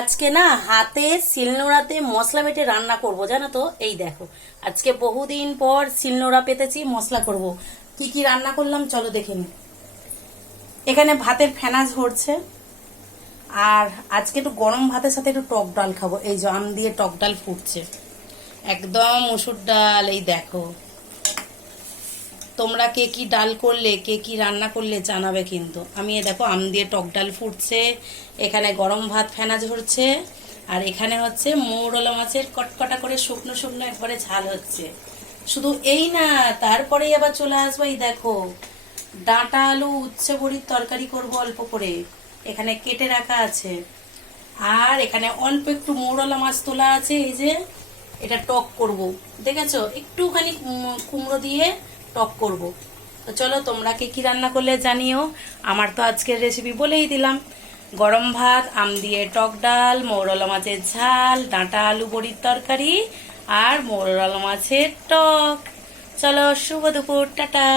আজকে না হাতে শিলনোড়াতে মশলা বেটে রান্না করব, জানো তো। এই দেখো, আজকে বহুদিন পর শিলনোড়া পেতেছি, মশলা করব। কি কি রান্না করলাম চলো দেখে নি। এখানে ভাতের ফেনা ঝরছে, আর আজকে একটু গরম ভাতের সাথে একটু টক ডাল খাবো। এই যে আম দিয়ে টক ডাল ফুটছে, একদম মসুর ডাল। এই দেখো, তোমরা কে কি ডাল করলে, কে কি রান্না করলে জানাবে কিন্তু। আমি দেখো আম দিয়ে টক ডাল ফুটছে, এখানে গরম ভাত ফেনা ঝরছে, আর এখানে হচ্ছে মৌরলা মাছের কটকটা করে শুকনো শুকনো একবারে ঝাল হচ্ছে। শুধু এই না, তারপরেই আবার চলে আসবো। এই দেখো, ডাঁটা আলু উচ্ছে বড়ির তরকারি করব অল্প করে, এখানে কেটে রাখা আছে। আর এখানে অল্প একটু মৌরলা মাছ তোলা আছে, এই যে এটা টক করব। দেখেছো, একটুখানি কুমড়ো দিয়ে টক করব। তো চলো, তোমরা কি কি রান্না করলে জানিও। আমার তো আজকের রেসিপি বলেই দিলাম, গরম ভাত, আম দিয়ে টক ডাল, মৌরলা মাছের ঝাল, ডাঁটা আলু বড়ির তরকারি, আর মৌরলা মাছের টক। চলো, শুভ দুপুর, টাটা।